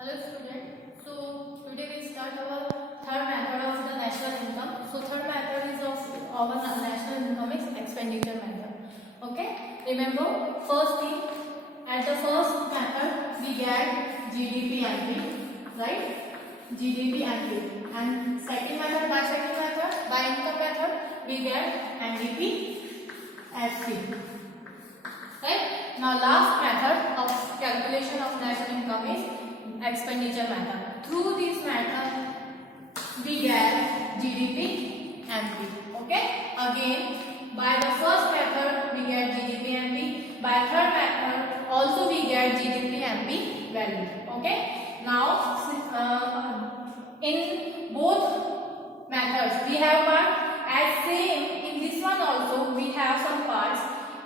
Hello student. So today we start our third method of the national income. So third method is of our national income is expenditure method. Okay. Remember first thing at the first method we get GDP entry, right? GDP entry. And second method by income method we get NDP FC. Right. Now last method of calculation of national income is expenditure method. Through this method we get GDP MP. Okay. Again by the first method we get GDP MP. By third method also we get GDP MP value. Okay. Now in both methods we have part as same in this one also we have some parts.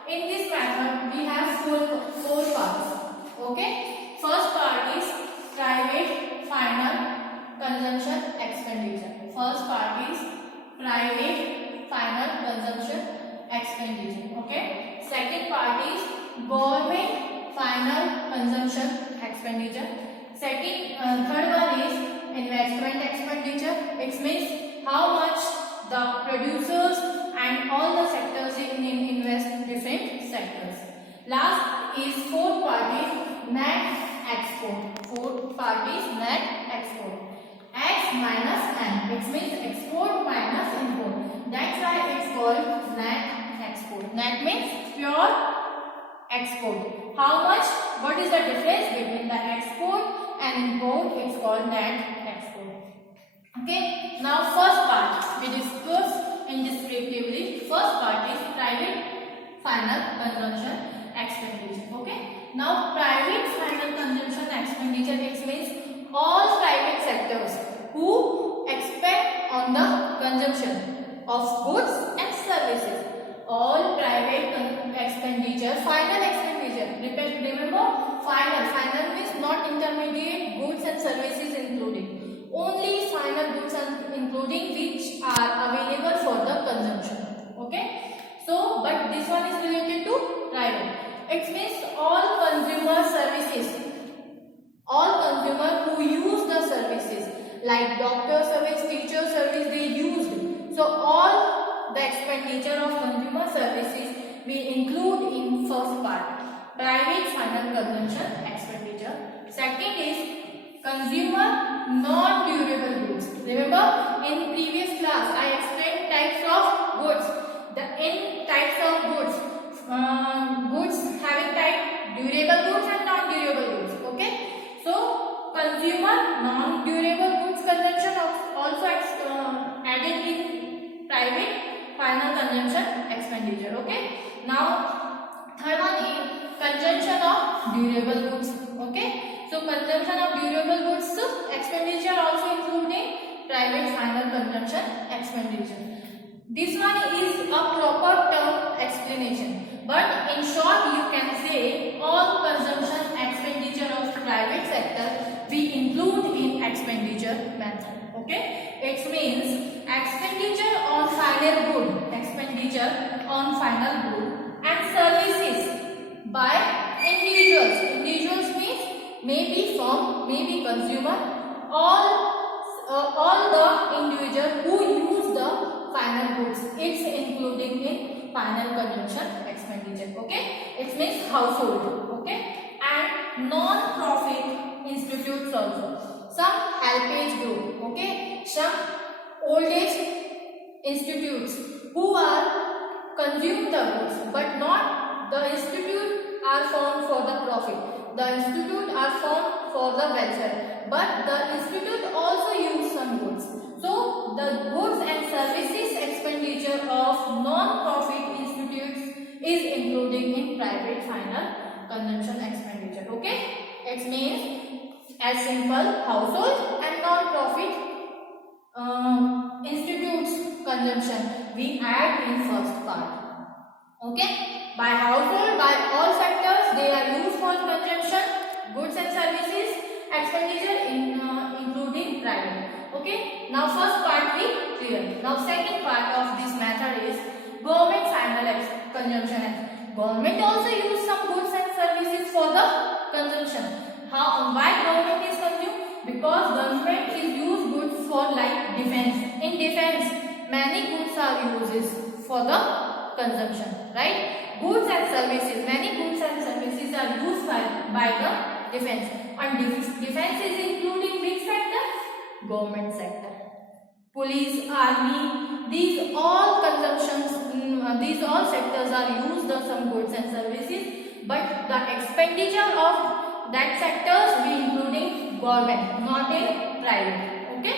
In this method we have four parts. Okay. First part is private final consumption expenditure. First part is private final consumption expenditure. Okay. Second part is government final consumption expenditure. Third one is investment expenditure. It means how much the producers and all the sectors in invest in different sectors. Last is fourth part is net export. Fourth part is net export. X minus N. It means export minus import. That's why it's called net export. Net means pure export. How much? What is the difference between the export and import? It's called net export. Okay. Now first part we discuss indescriptively. First part is private final consumption expenditure. Okay. Now private final consumption expenditure, it means all private sectors who expect on the consumption of goods and services. All private expenditure, final expenditure. Remember, final means not intermediate goods and services including. Only final goods and including which are available for the consumption. Okay. So, but this one is related to private. It means all consumer services. All consumer who use the services like doctor service, teacher service, they used. So all the expenditure of consumer services we include in first part, private final consumption expenditure. Second is consumer non-durable goods. Remember in previous class I explained types of goods. In types of goods, goods having type durable goods and non-durable goods. Okay. So consumer non-durable goods consumption also added in private final consumption expenditure. Okay. Now third one is consumption of durable goods. Okay. So consumption of durable goods expenditure also including private final consumption expenditure. This one is a proper term explanation, but in short you can say all consumption expenditure of private sector we include in expenditure method. Okay. It means expenditure on final good, expenditure on final good and services by individuals. Individuals means maybe firm, maybe consumer, all the individual who use the final goods, it's including in final consumption expenditure. Okay. It means household. Okay. And non-profit institutes also. Some helpage group. Okay. Some old age institutes who are consume the goods but not the institute are formed for the profit. The institute are formed for the welfare, but the institute also use some goods. So the goods and services expenditure of non-profit institutes is including in private final consumption expenditure. Okay. It means as simple household and non-profit institutes consumption we add in first part. Okay. By household, by all sectors they are used for consumption, goods and services expenditure including private. Okay. Now first part we clear. Now second part of this method is government final consumption. Government also use some goods and services for the consumption. Why government is consumed? because government is use goods for like defense. In defense, many goods are uses for the consumption, right? Goods and services, many goods and services are used by the defense. And defense is including which sector? Government sector. Police, army, these all consumptions, these all sectors are used of some goods and services, but the expenditure of that sectors be including government, not in private. Okay,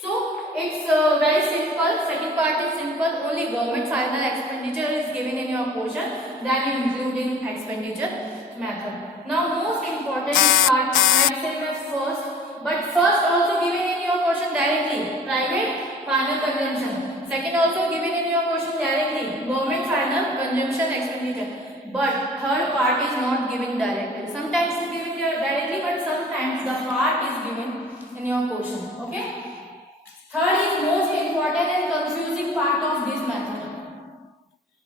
so it's very simple. Second part is simple. Only government final expenditure is given in your portion, that you include in expenditure method. Now most important part, I say as first, but first also given in your portion directly, private final consumption. Second also given in your portion directly, government final consumption expenditure. But third part is not given directly. Sometimes it is given directly, but sometimes the part is given in your portion. Okay. Third is most important and confusing part of this method.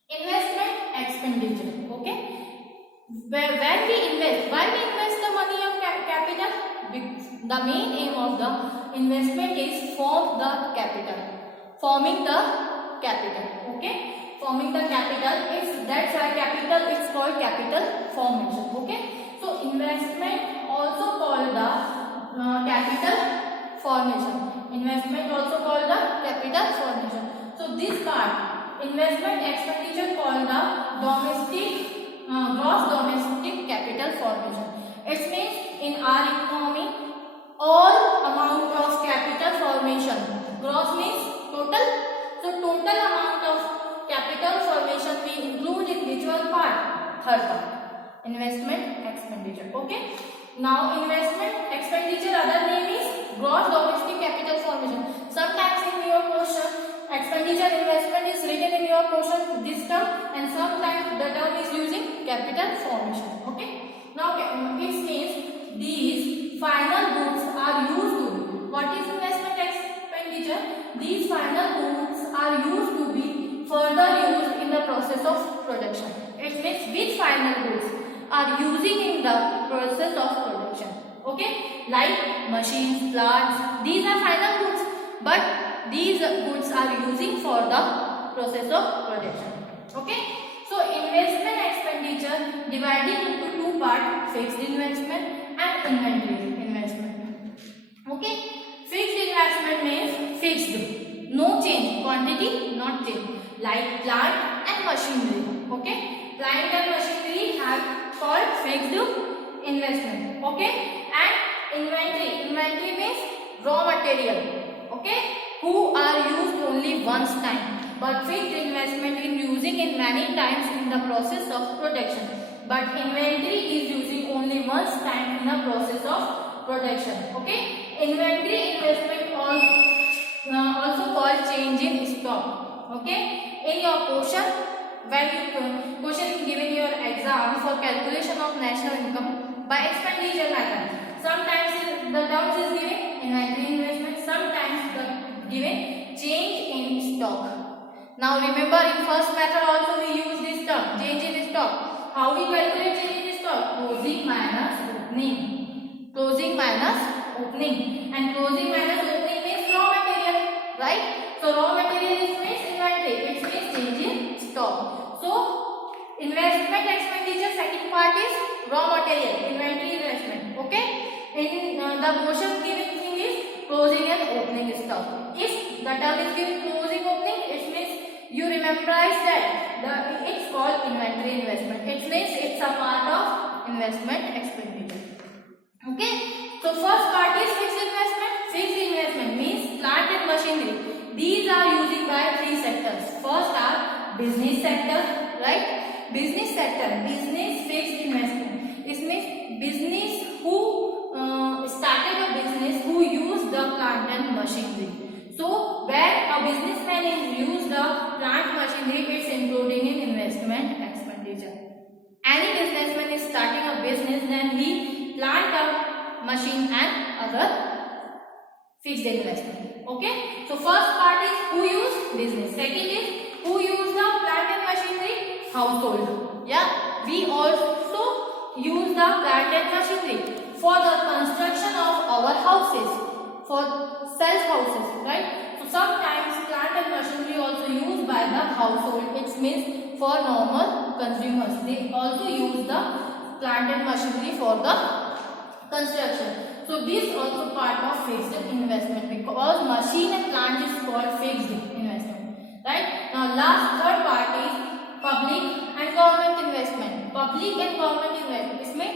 Investment expenditure. Okay. When we invest, why we invest the money of capital? The main aim of the investment is form the capital. Forming the capital. Okay. Forming the capital, is that's why capital is called capital formation. Okay, so investment also called the capital formation. Investment also called the capital formation. So this part, investment expenditure called the gross domestic capital formation. It means in our economy, all amount of capital formation. Gross means total. So total amount of capital formation we include in which one part? Third part, investment expenditure. Okay. Now investment expenditure other name is gross domestic capital formation. Sometimes in your question expenditure investment is written in your question this term, and sometimes the term is using capital formation. Okay. Now it means these final goods are used to, what is investment expenditure? These final goods are used to be further used in the process of production. It means which final goods are using in the process of production. Okay, like machines, plants, these are final goods, but these goods are using for the process of production. Okay, so investment expenditure divided into two parts, fixed investment and inventory investment. Okay, fixed investment means fixed, no change, quantity not change, like plant and machinery. Okay, plant and machinery have called fixed investment. Okay, and inventory means raw material. Okay, who are used only once time, but fixed investment in using in many times in the process of production, but inventory is using only once time in the process of production. Okay, inventory investment also called change in stock. Okay, in your question, when you question is given your exam for calculation of national income by expenditure method, sometimes the terms is given inventory investment, sometimes the given change in stock. Now remember in first method also we use this term change in stock. How we calculate change in stock? Closing minus opening. Closing minus opening, and closing minus opening means raw material, right? So raw material means inventory, it means change in stock. So investment expenditure second part is raw material, inventory investment. Okay, in the motion given thing is closing and opening stock. If the term is given closing opening, it means you memorize that it's called inventory investment. It means it's a part of investment expenditure. Okay, so first part is fixed investment. Fixed investment means plant and machinery. These are used by three sectors. First are business sector, right? Business sector, business fixed investment. It means business who started a business who used the plant and machinery. So when a businessman is used the plant machinery, it's including in investment expenditure. Any businessman is starting a business, then he plant a machine and other fixed investment. Okay, so first part is who use business. Second is who use the plant and machinery, household. Yeah, we also use the plant and machinery for the construction of our houses. means for normal consumers. They also use the plant and machinery for the construction. So this also part of fixed investment, because machine and plant is called fixed investment, right? Now last third part is public and government investment. Public and government investment, इसमें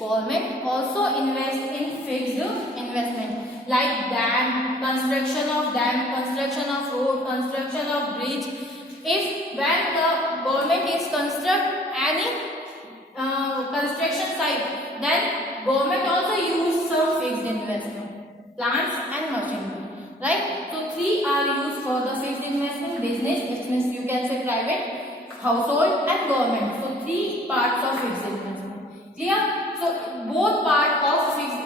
government also invest in fixed investment like dam, construction of road, construction of bridge. If when the government is construct any construction site, then government also use some fixed investment, plants and machinery, right? So three are used for the fixed investment: business, which means you can say private, household and government. So three parts of fixed investment. Clear? So both part of fixed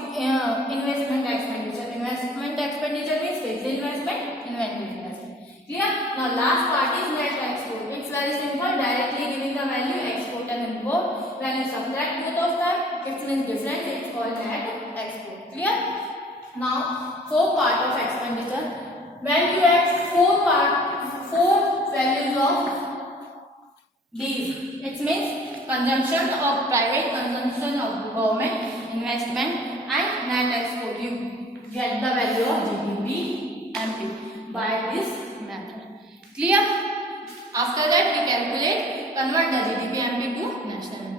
investment expenditure means fixed investment, inventory investment. Clear? Now last part is net export. It's very simple, directly giving the value export and import. When you subtract both of them, it means difference, it's called net export. Clear? Now four part of expenditure. When you add four values of these, it means consumption of private, consumption of government, investment and net export. You get the value of GDP MP by this method. Clear? After that we convert the GDP MP to national income.